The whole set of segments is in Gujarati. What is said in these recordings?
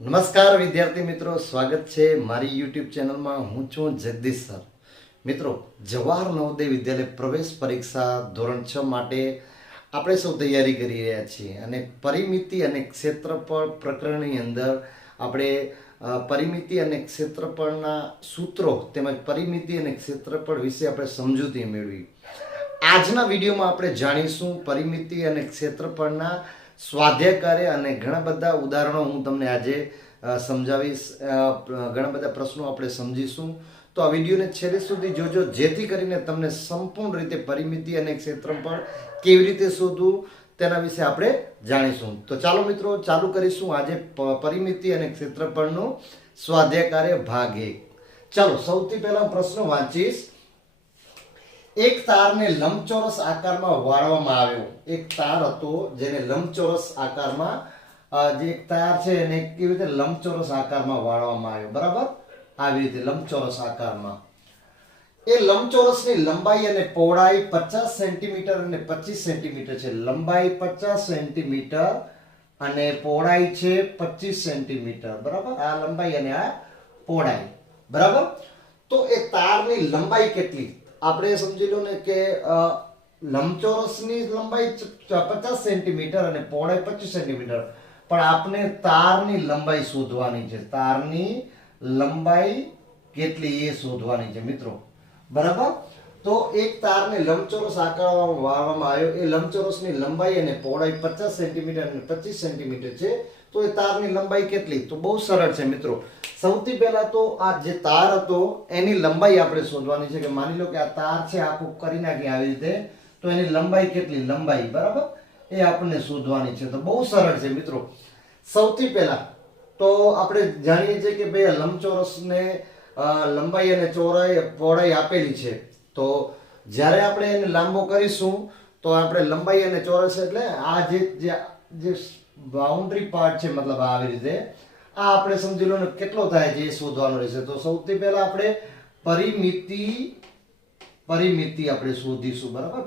નમસ્કાર વિદ્યાર્થી મિત્રો, સ્વાગત છે મારી યુટ્યુબ ચેનલમાં. હું છું જગદીશ સર. મિત્રો, જવાહર નવોદય વિદ્યાલય પ્રવેશ પરીક્ષા ધોરણ 6 માટે આપણે સૌ તૈયારી કરી રહ્યા છીએ અને પરિમિતિ અને ક્ષેત્રફળ પ્રકરણની અંદર આપણે પરિમિતિ અને ક્ષેત્રફળના સૂત્રો તેમજ પરિમિતિ અને ક્ષેત્રફળ વિશે આપણે સમજૂતી મેળવી. આજના વિડીયોમાં આપણે જાણીશું પરિમિતિ અને ક્ષેત્રફળના સ્વાધ્યાય કાર્ય અને ઘણા બધા ઉદાહરણો હું તમને આજે સમજાવીશ. ઘણા બધા પ્રશ્નો આપણે સમજીશું. તો આ વિડીયોને છેલ્લે સુધી જોજો, જેથી કરીને તમને સંપૂર્ણ રીતે પરિમિતિ અને ક્ષેત્રફળ કેવી રીતે શોધવું તેના વિશે આપણે જાણીશું. તો ચાલો મિત્રો, ચાલુ કરીશું આજે પરિમિતિ અને ક્ષેત્રફળનું સ્વાધ્યાય કાર્ય ભાગ 1. ચાલો, સૌથી પહેલા પ્રશ્ન વાંચીશ. એક તારને લંબચોરસ આકારમાં વાળવામાં આવ્યો. એક તાર હતો જેને લંબચોરસ આકારમાં, જે એક તાર છે એને કેવી રીતે લંબચોરસ આકારમાં વાળવામાં આવ્યો, બરાબર? આવી રીતે લંબચોરસ આકારમાં. એ લંબચોરસની લંબાઈ અને પહોળાઈ 50 સેન્ટીમીટર અને 25 સેન્ટીમીટર છે. લંબાઈ 50 સેન્ટીમીટર અને પહોળાઈ છે 25 સેન્ટીમીટર, બરાબર? આ લંબાઈ અને આ પહોળાઈ, બરાબર? તો એ તારની લંબાઈ કેટલી? આપણે સમજી લો ને કે લંબચોરસની લંબાઈ 50 સેન્ટીમીટર અને પહોળાઈ 25 સેન્ટીમીટર, પણ આપણે તારની લંબાઈ શોધવાની છે. તારની લંબાઈ કેટલી એ શોધવાની છે મિત્રો, બરાબર? તો એક તારને લંબચોરસ આકારમાં વાળવામાં આવ્યો. એ લંબચોરસની લંબાઈ અને પહોળાઈ 50 સેન્ટીમીટર અને 25 સેન્ટીમીટર છે. તો એ તારની લંબાઈ કેટલી? તો બહુ સરળ છે મિત્રો. સૌથી પહેલા તો આ જે તાર હતો એની લંબાઈ આપણે શોધવાની છે. કે માની લો કે આ તાર છે, આખું કરી નાખી આવી રીતે, તો એની લંબાઈ કેટલી? લંબાઈ, બરાબર? એ આપણને શોધવાની છે. તો બહુ સરળ છે મિત્રો. સૌથી પહેલા તો આપણે જાણીએ છીએ કે ભાઈ લંબચોરસને લંબાઈ અને પહોળાઈ આપેલી છે. તો જ્યારે આપણે એને લાંબો કરીશું તો આપણે લંબાઈ અને ચોરસ એટલે આ જે બાઉન્ડ્રી પાર્ટ છે, મતલબ આવી રીતે આ આપણે સમજી લો ને કેટલો થાય છે એ શોધવાનું રહેશે. તો સૌથી પહેલા આપણે પરિમિતિ આપણે શોધીશું, બરાબર?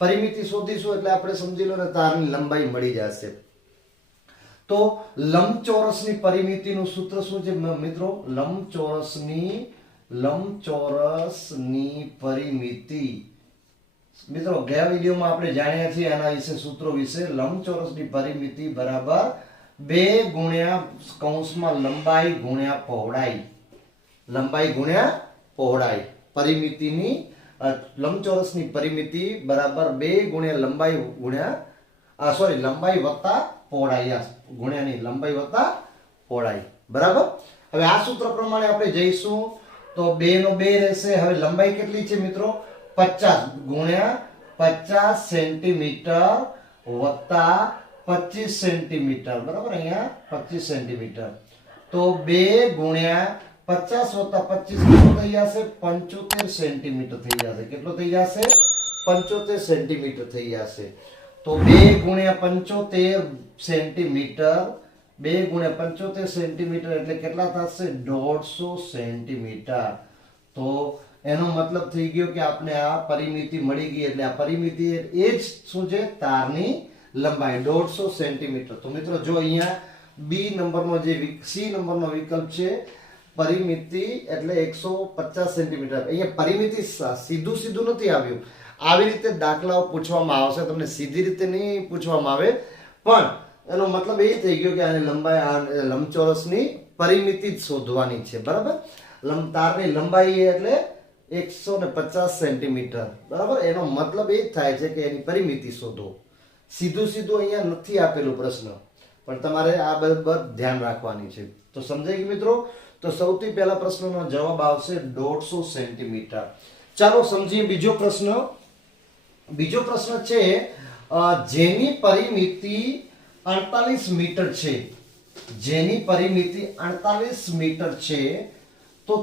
પરિમિતિ શોધીશું એટલે આપણે સમજી લો ને તારની લંબાઈ મળી જશે. તો લંબચોરસની પરિમિતિનું સૂત્ર શું છે મિત્રો? લંબચોરસની પરિમિતિ મિત્રો ગયા વિડીયોમાં આપણે જાણ્યા છીએ આના વિશે, સૂત્રો વિશે. લંબચોરસની પરિમિતિ બરાબર 2 ગુણ્યા કૌંસમાં લંબાઈ ગુણ્યા પહોળાઈ. લંબાઈ ગુણ્યા પહોળાઈ. પરિમિતિની લંબચોરસની પરિમિતિ બરાબર 2 ગુણ્યા લંબાઈ ગુણ્યા લંબાઈ વત્તા પહોળાઈ. ગુણ્યા નહીં, લંબાઈ વત્તા પહોળાઈ, બરાબર? હવે આ સૂત્ર પ્રમાણે આપણે જઈશું તો 2 નો 2 રહેશે. હવે લંબાઈ કેટલી છે મિત્રો? 50 ગુણ્યા 50 સેન્ટીમીટર વત્તા 25 સેન્ટીમીટર, બરાબર? અહીંયા 25 સેન્ટીમીટર. તો 2 ગુણ્યા 50 વત્તા 25 કેટલો થઈ જશે? 75 સેન્ટીમીટર થઈ જશે. કેટલો થઈ જશે? 75 સેન્ટીમીટર થઈ જશે. તો 2 ગુણ્યા 75 સેન્ટીમીટર, 2 ગુણ્યા 75 સેન્ટીમીટર એટલે કેટલા થશે? 150 સેન્ટીમીટર. તો એનો મતલબ થઈ ગયો કે આપણે આ પરિમિતિ મળી ગઈ. એટલે આ પરિમિતિ એ જ શું છે? તારની લંબાઈ 150 સેન્ટીમીટર. તો મિત્રો જો અહીંયા સી નંબરનો વિકલ્પ છે પરિમિતિ એટલે 150 સેન્ટીમીટર. અહીંયા પરિમિતિ સીધું નથી આવ્યું. આવી રીતે દાખલાઓ પૂછવામાં આવશે, તમને સીધી રીતે નહીં પૂછવામાં આવે, પણ એનો મતલબ એ થઈ ગયો કે આની લંબાઈ, લંબચોરસની પરિમિતિ જ શોધવાની છે, બરાબર? તારની લંબાઈ એટલે 150 સેન્ટીમીટર, બરાબર? એનો મતલબ એ જ થાય છે કે એની પરિમિતિ શોધો. સીધું અહીંયા નથી આપેલું પ્રશ્ન, પણ તમારે આ બરાબર ધ્યાન રાખવાની છે. તો સમજાય ગયું મિત્રો? તો સૌથી પહેલા પ્રશ્નનો જવાબ આવશે 150 સેન્ટીમીટર. ચાલો સમજીએ બીજો પ્રશ્ન. બીજો પ્રશ્ન છે જેની પરિમિતિ 48 મીટર છે. જેની પરિમિતિ 48 મીટર છે તો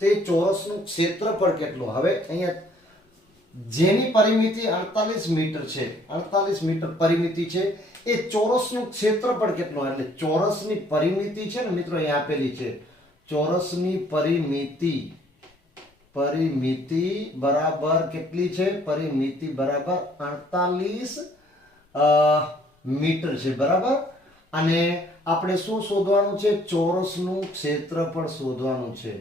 તે ચોરસનું ક્ષેત્રફળ કેટલું? હવે અહીંયા જેની પરિમિતિ 48 મીટર છે, 48 મીટર પરિમિતિ છે, એ ચોરસનું ક્ષેત્રફળ કેટલું? એટલે ચોરસની પરિમિતિ છે ને મિત્રો અહીં આપેલી છે. ચોરસની પરિમિતિ બરાબર કેટલી છે? પરિમિતિ બરાબર 48 મીટર છે, બરાબર? અને આપણે શું શોધવાનું છે? ચોરસનું ક્ષેત્રફળ શોધવાનું છે.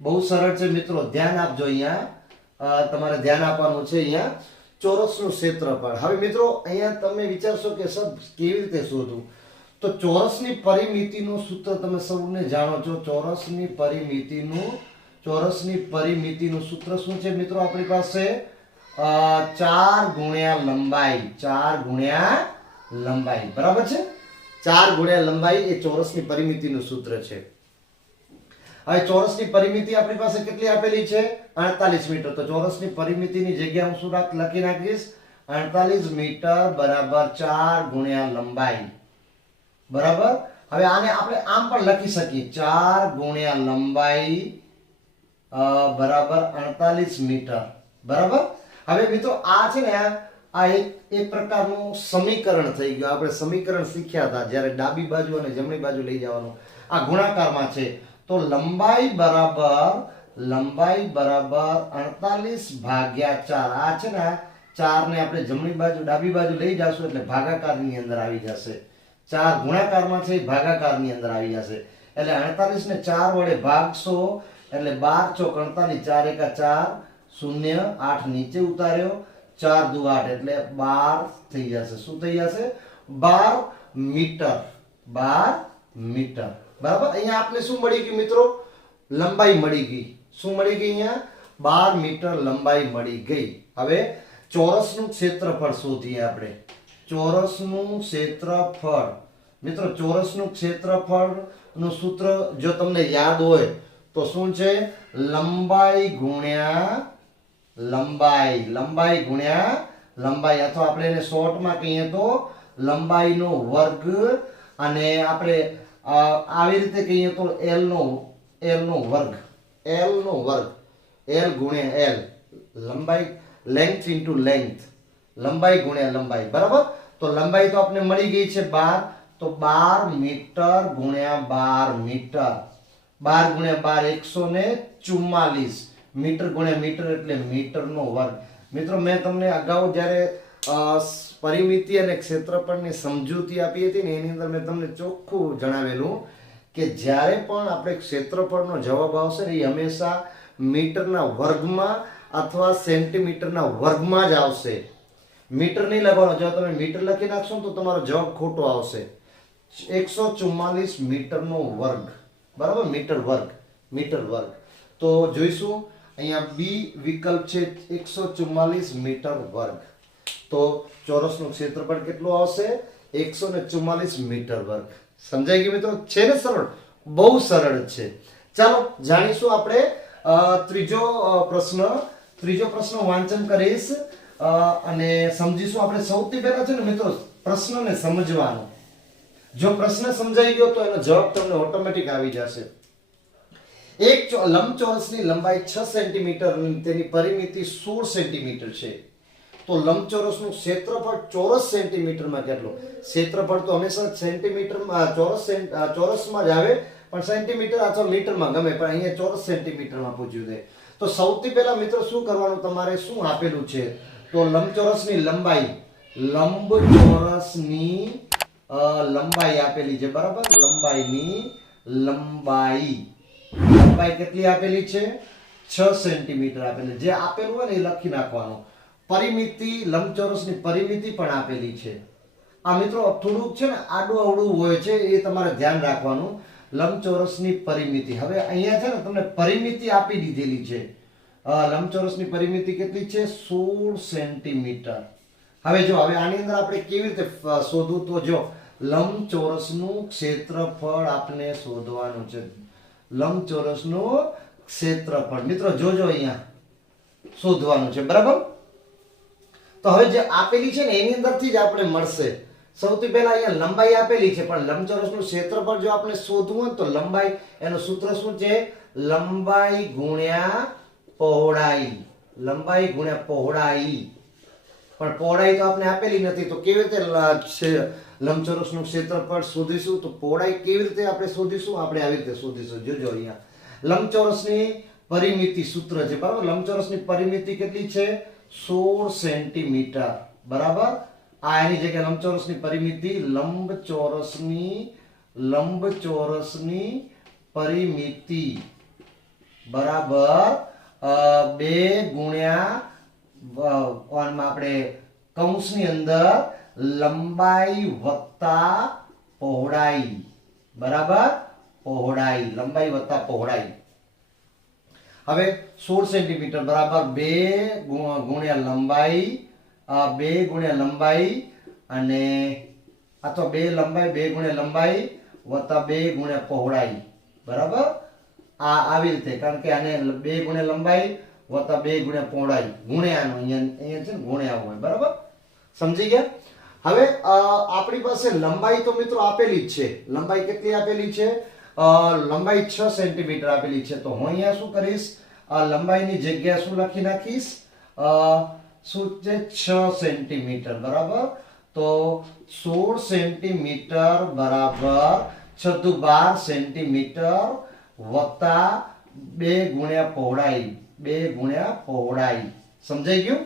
બહુ સરળ છે મિત્રો, ધ્યાન આપજો. અહીંયા તમારે ધ્યાન આપવાનું છે. અહીંયા ચોરસનું ક્ષેત્રફળ. હવે મિત્રો અહીંયા તમે વિચારશો કે સર કેવી રીતે શોધવું? તો ચોરસની પરિમિતિનું સૂત્ર તમે સૌને જાણો છો. ચોરસની પરિમિતિનું સૂત્ર શું છે મિત્રો? આપણી પાસે 4 ગુણ્યા લંબાઈ. 4 ગુણ્યા લંબાઈ, બરાબર છે? 4 ગુણ્યા લંબાઈ એ ચોરસની પરિમિતિનું સૂત્ર છે. હવે ચોરસની પરિમિતિ આપણી પાસે કેટલી આપેલી છે? 48 મીટર. તો ચોરસની પરિમિતિની જગ્યાએ હું શું લખી નાખીશ? 48 મીટર બરાબર 4 ગુણ્યા લંબાઈ, બરાબર. હવે આને આપણે આમ પણ લખી શકીએ, 4 ગુણ્યા લંબાઈ બરાબર 48 મીટર, બરાબર. હવે મિત્રો આ છે ને આ એક પ્રકારનું સમીકરણ થઈ ગયું. આપણે સમીકરણ શીખ્યા હતા જ્યારે ડાબી બાજુ અને જમણી બાજુ લઈ જવાનું. આ ગુણાકારમાં છે. તો લંબાઈ બરાબર 48 ભાગ્યા 4. આ છે ને 4 ને આપણે જમણી બાજુ ડાબી બાજુ લઈ જશું એટલે ભાગાકારની અંદર આવી જશે. 4 ગુણાકારમાં છે, ભાગાકારની અંદર આવી જશે. એટલે 48 ને 4 વડે ભાગશો એટલે 12 ચોક 48, 4 એકા 4, 0, 8 નીચે ઉતાર્યો, 4 દુ 8 એટલે 12 થઈ જશે. શું થઈ જશે? 12 મીટર. 12 મીટર, બરાબર. અહીંયા આપણે શું મળી ગયું મિત્રો? લંબાઈ મળી ગઈ. શું મળી ગઈ? અહીંયા 12 મીટર લંબાઈ મળી ગઈ. હવે ચોરસનું ક્ષેત્રફળ શોધીએ આપણે. ચોરસનું ક્ષેત્રફળ મિત્રો, ચોરસનું ક્ષેત્રફળ નું સૂત્ર જો તમને યાદ હોય તો શું છે? લંબાઈ ગુણ્યા લંબાઈ. લંબાઈ ગુણ્યા લંબાઈ, અથવા આપણે એને શોર્ટમાં કહીએ તો લંબાઈનો વર્ગ. અને આપણે આવી રીતે કહીએ તો L નો વર્ગ. L ગુણ્યા L. લંબાઈ, લેન્થ ઇન્ટુ લેન્થ. લંબાઈ ગુણ્યા લંબાઈ, બરાબર. તો લંબાઈ તો આપણે મળી ગઈ છે 12. તો 12 મીટર ગુણ્યા 12 મીટર. 12 ગુણ્યા 12 144. મીટર ગુણ્યા મીટર એટલે મીટરનો વર્ગ. મિત્રો મેં તમને અગાઉ જ્યારે પરિમિતિ અને ક્ષેત્રફળની સમજૂતી આપી હતી ને એની અંદર મેં તમને ચોખ્ખું જણાવેલું કે જ્યારે પણ આપણે ક્ષેત્રફળનો જવાબ આવશે ને એ હંમેશા મીટરના વર્ગમાં અથવા સેન્ટીમીટરના વર્ગમાં જ આવશે. મીટર નહીં લખવાનો. જો તમે મીટર લખી નાખશો તો તમારો જવાબ ખોટો આવશે. 144 મીટરનો વર્ગ, બરાબર. મીટર વર્ગ. તો જોઈશું અહીંયા બી વિકલ્પ છે 144 મીટર વર્ગ. તો ચોરસનું ક્ષેત્રફળ કેટલું આવશે? 144 મીટર વર્ગ. સમજાઈ ગયું મિત્રો? છે ને સરળ? બહુ સરળ છે. ચાલો જાણીશું આપણે ત્રીજો પ્રશ્ન વાંચન કરીશ અને સમજીશું. આપણે સૌથી પહેલા છે ને મિત્રો પ્રશ્નને સમજવાનો. જો પ્રશ્ન સમજાઈ ગયો તો એનો જવાબ તમને ઓટોમેટિક આવી જશે. એક લંબચોરસની લંબાઈ 6 સેન્ટીમીટર, તેની પરિમિતિ 16 સેન્ટીમીટર છે. તો લંબચોરસનું ક્ષેત્રફળ ચોરસ સેન્ટીમીટરમાં કેટલું? ક્ષેત્રફળ તો હંમેશા સેન્ટીમીટરમાં ચોરસમાં જ આવે, પણ સેન્ટીમીટર અથવા મીટરમાં ગમે, પણ અહીંયા ચોરસ સેન્ટીમીટરમાં પૂછ્યું છે. તો સૌથી પહેલા મિત્રો શું કરવાનું? તમારે શું આપેલું છે? તો લંબચોરસની લંબાઈ આપેલી છે, બરાબર. લંબાઈ કેટલી આપેલી છે? 6 સેન્ટીમીટર આપેલી. જે આપેલું હોય ને એ લખી નાખવાનું. પરિમિતિ, લંબચોરસની પરિમિતિ પણ આપેલી છે. આ મિત્રો થોડુંક છે ને આડું અવળું હોય છે, એ તમારે ધ્યાન રાખવાનું. લંબચોરસની પરિમિતિ. હવે અહીંયા છે ને તમને પરિમિતિ આપી દીધેલી છે. લંબચોરસની પરિમિતિ કેટલી છે? 16 સેન્ટીમીટર. હવે આની અંદર આપણે કેવી રીતે શોધવું? તો જો લંબચોરસનું ક્ષેત્રફળ આપણે શોધવાનું છે. લંબચોરસનું ક્ષેત્રફળ મિત્રો જોજો અહીંયા શોધવાનું છે, બરાબર. તો હવે જે આપેલી છે ને એની અંદરથી જ આપણે મળશે. સૌથી પહેલા અહીંયા લંબાઈ આપેલી છે, પણ લંબચોરસનું ક્ષેત્રફળ જો આપણે શોધવું હોય તો લંબાઈ, એનું સૂત્ર શું છે? લંબાઈ ગુણ્યા પહોળાઈ. લંબાઈ ગુણ્યા પહોળાઈ. પણ પહોળાઈ તો આપણે આપેલી નથી, તો કેવી રીતે લંબચોરસનું ક્ષેત્રફળ શોધીશું? તો પહોળાઈ કેવી રીતે આપણે શોધીશું? આપણે આવી રીતે શોધીશું. જોજો અહીંયા લંબચોરસની પરિમિતિ સૂત્ર છે, બરાબર. લંબચોરસની પરિમિતિ કેટલી છે? 16 સેન્ટીમીટર, બરાબર. આ એની જગ્યાએ લંબચોરસની પરિમિતિ, લંબચોરસની પરિમિતિ બરાબર 2 ગુણ્યા ઓનમાં આપણે કૌંસની અંદર લંબાઈ વત્તા પહોળાઈ બરાબર પહોળાઈ, લંબાઈ વત્તા પહોળાઈ. હવે 16 સેન્ટીમીટર બરાબર 2 ગુણ્યા લંબાઈ, 2 ગુણ્યા લંબાઈ અને આ તો 2 લંબાઈ, 2 ગુણ્યા લંબાઈ વત્તા 2 ગુણ્યા પહોળાઈ બરાબર. આ આવી રીતે, કારણ કે આને 2 ગુણ્યા લંબાઈ વત્તા 2 ગુણ્યા પહોળાઈ ગુણ્યાનો અહીંયા છે ને ગુણ્યા હોય બરાબર. સમજી ગયા? હવે આપણી પાસે લંબાઈ તો મિત્રો આપેલી જ છે. લંબાઈ કેટલી આપેલી છે? લંબાઈ 6 સેન્ટીમીટર આપેલી છે. તો હું અહીંયા શું કરીશ, લંબાઈની જગ્યા શું લખી નાખીશ, શું છે 6 સેન્ટીમીટર બરાબર. તો 16 સેન્ટીમીટર બરાબર 6 દુ 12 સેન્ટીમીટર વત્તા 2 ગુણ્યા પહોળાઈ, 2 ગુણ્યા પહોળાઈ. સમજાઈ ગયું?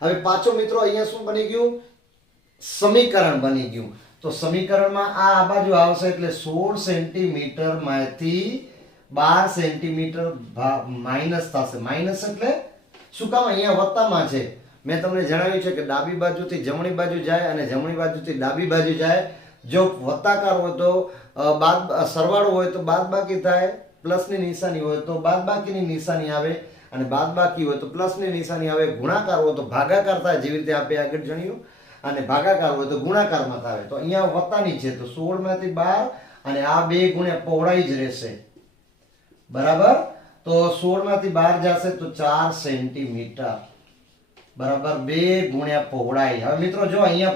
હવે પાછો મિત્રો અહીંયા શું બની ગયું, સમીકરણ બની ગયું. તો સમીકરણમાં આ બાજુ આવશે એટલે 16 સેન્ટીમીટર માંથી 12 સેન્ટીમીટર માઇનસ થશે. માઇનસ એટલે શું કામ, અહીંયા વત્તામાં છે. મેં તમને જણાવ્યું છે કે ડાબી બાજુથી જમણી બાજુ જાય અને જમણી બાજુથી ડાબી બાજુ જાય. જો વત્તાકાર હોય તો સરવાળો હોય તો બાદબાકી થાય, પ્લસની નિશાની હોય તો બાદબાકીની નિશાની આવે અને બાદબાકી હોય તો પ્લસની નિશાની આવે. ગુણાકાર હોય તો ભાગાકાર થાય, જેવી રીતે આપણે આગળ જાણ્યું, અને ભાગાકાર હોય તો ગુણાકારમાં થાય. તો અહીંયા વત્તાની છે તો 16 માંથી 12 અને આ 2 ગુણ્યા પહોળાઈ જ રહેશે બરાબર. તો 16 માંથી 12 જશે તો 4 સેન્ટીમીટર બરાબર 2 ગુણ્યા પહોળાઈ. હવે મિત્રો જો અહીંયા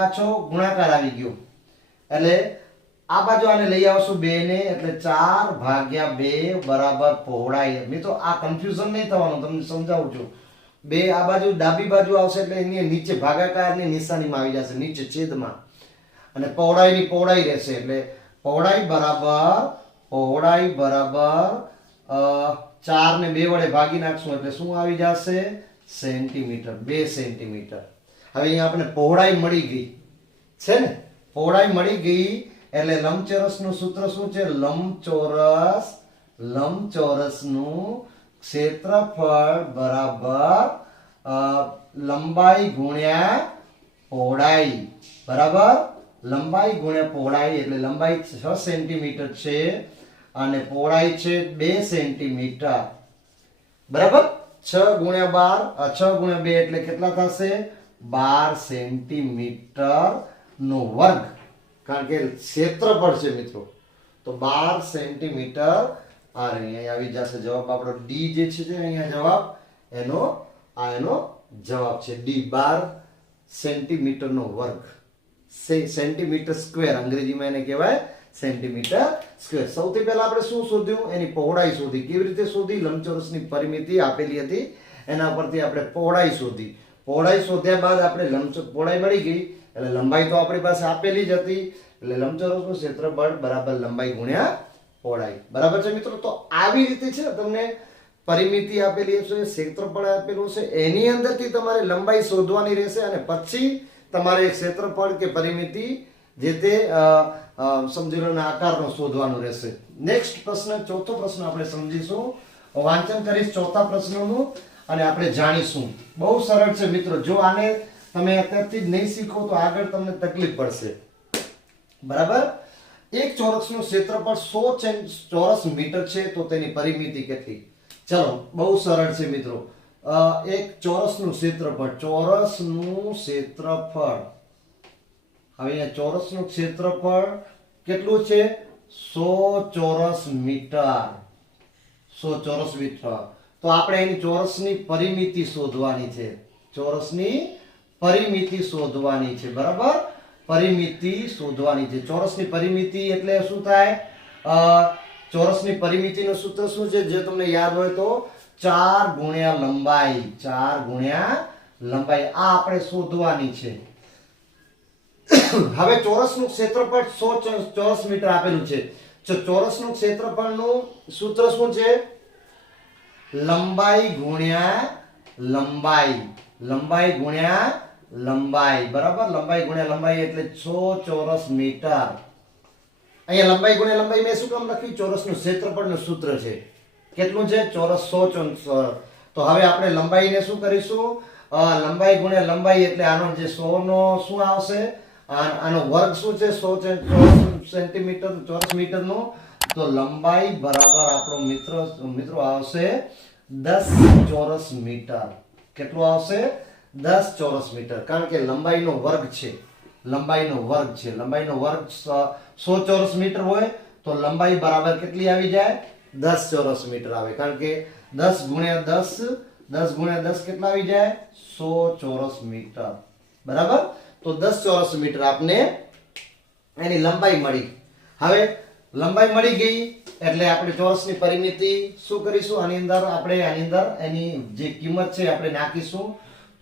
પાછો ગુણાકાર આવી ગયો એટલે આ બાજુ આને લઈ આવશું 2 ને એટલે 4 ભાગ્યા 2 બરાબર પહોળાઈ. મિત્રો આ કન્ફ્યુઝન નહીં થવાનું, તમને સમજાવું છું. 2 આ બાજુ ડાબી બાજુ આવશે એટલે એની નીચે ભાગાકારની નિશાનીમાં આવી જશે, નીચે છેદમાં, અને પહોળાઈની પહોળાઈ રહેશે એટલે પહોળાઈ બરાબર 4 ને 2 વડે ભાગી નાખશું એટલે શું આવી જશે, સેન્ટીમીટર, 2 સેન્ટીમીટર. હવે અહીંયા આપણે પહોળાઈ મળી ગઈ છે ને, પહોળાઈ મળી ગઈ એટલે લંબચોરસનું સૂત્ર શું છે, લંબચોરસનું ક્ષેત્રફળ બરાબર લંબાઈ ગુણ્યા પહોળાઈ બરાબર. લંબાઈ ગુણ્યા પહોળાઈ એટલે લંબાઈ 6 સેન્ટીમીટર છે અને પહોળાઈ છે 2 સેન્ટીમીટર બરાબર. 6 ગુણ્યા 2 એટલે કેટલા થશે, 12 સેન્ટીમીટર નો વર્ગ, કારણ કે ક્ષેત્રફળ છે મિત્રો. તો 12 સેન્ટીમીટર અહીંયા આવી જશે જવાબ આપણો. ડી જે છે અહીંયા જવાબ એનો જવાબ છે ડી, 12 સેન્ટીમીટર નો વર્ગ, સેન્ટીમીટર સ્ક્વેર અંગ્રેજીમાં એને કહેવાય સેન્ટીમીટર સ્ક્વેર. સૌથી પહેલા આપણે શું શોધ્યું, એની પહોળાઈ શોધી. કેવી રીતે શોધી, લંબચોરસની પરિમિતિ આપેલી હતી એના પરથી આપણે પહોળાઈ શોધી. પહોળાઈ શોધ્યા બાદ આપણે પહોળાઈ મળી ગઈ એટલે લંબાઈ તો આપણી પાસે આપેલી જ હતી એટલે લંબચોરસનું ક્ષેત્રફળ બરાબર લંબાઈ ગુણ્યા પહોળાઈ બરાબર છે મિત્રો. તો આવી રીતે છે તમને પરિમિતિ આપેલી હશે, ક્ષેત્રફળ આપેલું છે, એની અંદરથી તમારે લંબાઈ શોધવાની રહેશે અને પછી તમારે ક્ષેત્રફળ કે પરિમિતિ જે તે સમજી લો આકારનો શોધવાનું રહેશે. નેક્સ્ટ પ્રશ્ન, ચોથો પ્રશ્ન આપણે સમજીશું. વાંચન કરીશ ચોથા પ્રશ્નનું અને આપણે જાણીશું. બહુ સરળ છે મિત્રો, જો આને તમે અત્યારથી જ નહીં શીખો તો આગળ તમને તકલીફ પડશે બરાબર. એક ચોરસનું ક્ષેત્રફળ 100 ચોરસ મીટર છે તો તેની પરિમિતિ કેટલી? ચલો બહુ સરળ છે મિત્રો. એક ચોરસનું ક્ષેત્રફળ, હવે અહીંયા ચોરસનું ક્ષેત્રફળ કેટલું છે, 100 ચોરસ મીટર. તો આપણે એની ચોરસની પરિમિતિ શોધવાની છે, બરાબર. પરિમિતિ શોધવાની છે. ચોરસની પરિમિતિ એટલે શું થાય, ચોરસની પરિમિતિનું સૂત્ર શું છે જે તમને યાદ હોય તો 4 ગુણ્યા લંબાઈ, આ આપણે શોધવાની છે. હવે ચોરસનું ક્ષેત્રફળ 100 ચોરસ મીટર આપેલું છે. ચોરસનું ક્ષેત્રફળનું સૂત્ર શું છે, લંબાઈ ગુણ્યા લંબાઈ લંબાઈ ગુણ્યા લંબાઈ, બરાબર. લંબાઈ ગુણ્યા લંબાઈ એટલે 100 ચોરસ મીટર. અહીંયા લંબાઈ ગુણ્યા લંબાઈ મેં શું કામ લખ્યું? ચોરસનું ક્ષેત્રફળનું સૂત્ર છે. કેટલું છે? ચોરસ 100. તો હવે આપણે લંબાઈને શું કરીશું? લંબાઈ ગુણ્યા લંબાઈ એટલે આનો જે 100 નો શું આવશે? આનો વર્ગ શું છે? 100 સેન્ટીમીટર ચોરસ મીટર નો. તો લંબાઈ બરાબર આપણો મિત્રો આવશે 10 ચોરસ મીટર. કેટલું આવશે? 10 ચોરસ મીટર. કારણ કે લંબાઈનો વર્ગ છે. લંબાઈનો વર્ગ 100 ચોરસ મીટર હોય તો લંબાઈ બરાબર કેટલી આવી જાય? 10 ચોરસ મીટર આવે. કારણ કે 10 ગુણ્યા 10 કેટલા આવી જાય? 100 ચોરસ મીટર, બરાબર. તો 10 ચોરસ મીટર આપને એની લંબાઈ મળી. હવે લંબાઈ મળી ગઈ એટલે આપણે ચોરસની પરિમિતિ શું કરીશું? આની અંદર એની જે કિંમત છે આપણે નાખીશું.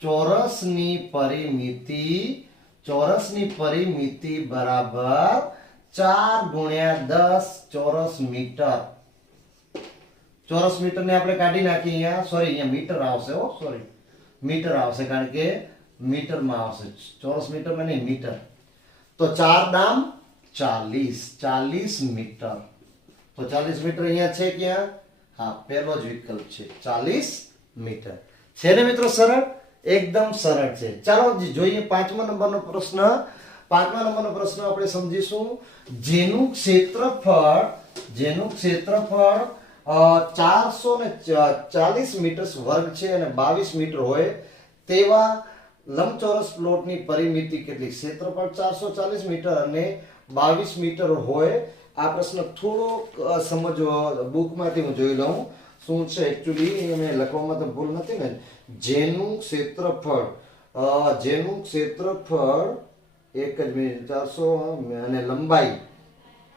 ચોરસની પરિમિતિ બરાબર 4 ગુણ્યા 10 ચોરસ મીટર. ચોરસ મીટર ને આપણે કાઢી નાખીએ. અહીંયા મીટર આવશે. મીટર આવશે કારણ કે મીટરમાં આવશે. ચોરસ મીટરમાં નહીં, મીટર. તો 4 દામ 40 મીટર. તો 40 મીટર અહીંયા છે ક્યાં? હા, પહેલો જ વિકલ્પ છે, 40 મીટર. છે ને મિત્રો? સરળ, એકદમ સરળ છે. ચાલો જોઈએ 5મા નંબરનો પ્રશ્ન. 5મા નંબરનો પ્રશ્ન આપણે સમજીશું. જેનું ક્ષેત્રફળ 440 મીટર વર્ગ છે અને 22 મીટર હોય તેવા લંબચોરસ પ્લોટની પરિમિતિ કેટલી? ક્ષેત્રફળ 440 મીટર અને 22 મીટર હોય. આ પ્રશ્ન થોડો સમજો, બુકમાંથી હું જોઈ લઉં શું છે. એકચ્યુઅલી મેં લખવામાં તો ભૂલ નથી ને. જેનું ક્ષેત્રફળ 1 જ મિનિટ 400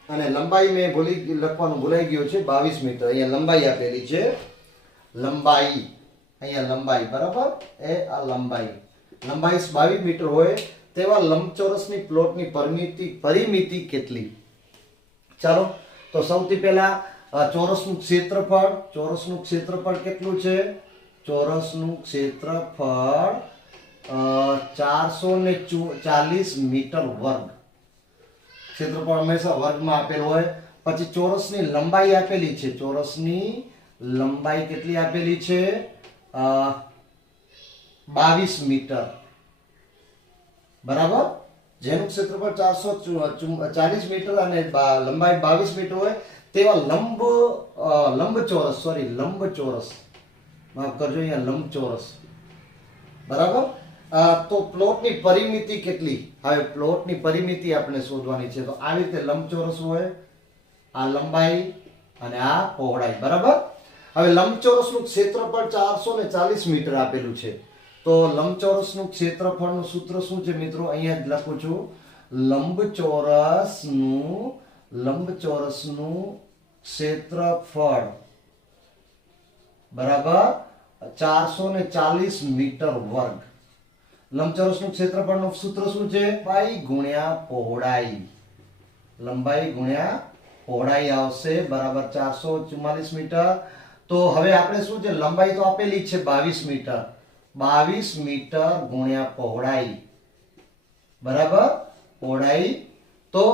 અને લંબાઈ મેં ભૂલાઈ ગયો છે 22 મીટર. અહીંયા લંબાઈ આપેલી છે. લંબાઈ બરાબર. આ લંબાઈ 22 મીટર હોય તેવા લંબચોરસની પ્લોટની પરિમિતિ કેટલી? ચાલો, તો સૌથી પહેલા ચોરસનું ક્ષેત્રફળ કેટલું છે? ચોરસનું ક્ષેત્રફળ 440 મીટર વર્ગ. ક્ષેત્રફળ હંમેશા વર્ગમાં આપેલું હોય. પછી ચોરસની લંબાઈ આપેલી છે. ચોરસની લંબાઈ કેટલી આપેલી છે? 22 મીટર, બરાબર. જેનું ક્ષેત્રફળ 440 મીટર અને લંબાઈ 22 મીટર હોય તેવા લંબચોરસ, માફ કરજો, અહીંયા લંબચોરસ, બરાબર. તો પ્લોટની પરિમિતિ કેટલી? હવે પ્લોટની પરિમિતિ આપણે શોધવાની છે. તો આ રીતે લંબચોરસ હોય, આ લંબાઈ અને આ પહોળાઈ, બરાબર. હવે લંબચોરસનું ક્ષેત્રફળ 440 મીટર આપેલું છે. તો લંબચોરસનું ક્ષેત્રફળનું સૂત્ર શું છે મિત્રો? અહીંયા જ લખું છું. લંબચોરસનું ક્ષેત્રફળ બરાબર 440 મીટર વર્ગ. લંબચોરસનું ક્ષેત્રફળનું સૂત્ર શું છે? લંબાઈ ગુણ્યા પહોળાઈ આવશે, બરાબર 444 મીટર. તો હવે આપણે શું છે? લંબાઈ તો આપેલી છે 22 મીટર. 22 મીટર ગુણ્યા પહોળાઈ, બરાબર. પહોળાઈ તો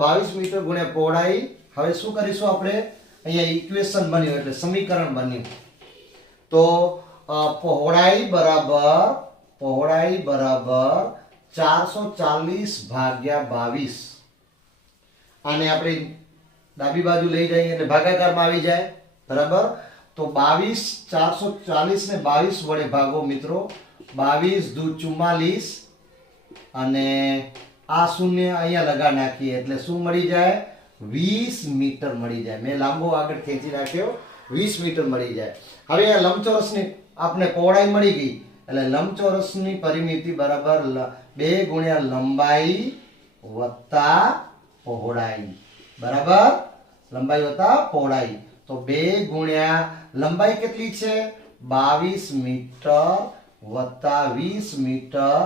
22 મીટર ગુણ્યા પહોળાઈ. હવે શું કરીશું આપણે? અહીંયા ઇક્વેશન બન્યું એટલે સમીકરણ બન્યું. તો પહોળાઈ બરાબર 440 ભાગ્યા 22. આને આપણે ડાબી બાજુ લઈ જઈએ એટલે ભાગાકારમાં આવી જાય, બરાબર. તો 440 ને 22 વડે ભાગો મિત્રો. 22 દુ 44 અને આ શૂન્ય અહીંયા લગા નાખીએ એટલે શું મળી જાય? 20 મીટર મળી જાય. મેં લાંબો આગળ ખેંચી નાખ્યો, 20 મીટર મળી જાય. હવે આ લંબચોરસની આપણે પહોળાઈ મળી ગઈ એટલે લંબચોરસની પરિમિતિ બરાબર 2 ગુણ્યા લંબાઈ વત્તા પહોળાઈ, બરાબર. લંબાઈ વત્તા પહોળાઈ. તો 2 ગુણ્યા લંબાઈ કેટલી છે? 22 મીટર વત્તા 20 મીટર.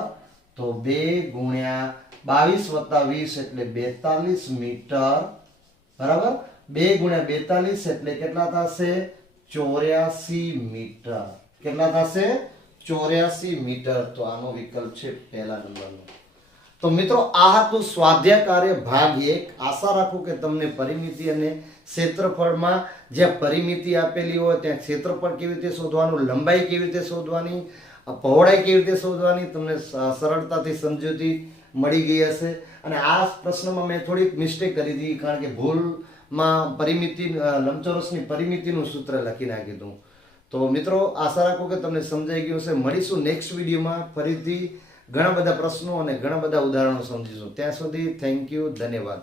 તો 2 ગુણ્યા 22 વત્તા 20 એટલે 42 મીટર, બરાબર. 2 ગુણ્યા 42 એટલે કેટલા થશે? 84 મીટર. કેટલા થશે? 84 મીટર. તો આનો વિકલ્પ છે પહેલા નંબરનો. તો મિત્રો આ હતું સ્વાધ્યાય કાર્ય ભાગ 1. આશા રાખું કે તમને પરિમિતિ અને ક્ષેત્રફળમાં જ્યાં પરિમિતિ આપેલી હોય ત્યાં ક્ષેત્રફળ કેવી રીતે શોધવાનું, લંબાઈ કેવી રીતે શોધવાની, પહોળાઈ કેવી રીતે શોધવાની તમને સરળતાથી સમજૂતી મળી ગઈ હશે. અને આ પ્રશ્નમાં મેં થોડીક મિસ્ટેક કરી હતી, કારણ કે ભૂલમાં પરિમિતિ લંબચોરસની પરિમિતિનું સૂત્ર લખી નાખ્યું હતું. તો મિત્રો આશા રાખું કે તમને સમજાઈ ગયું હશે. મળીશું નેક્સ્ટ વિડીયોમાં ફરીથી ઘણા બધા પ્રશ્નો અને ઘણા બધા ઉદાહરણો સમજીશું. ત્યાં સુધી થેન્ક યુ, ધન્યવાદ.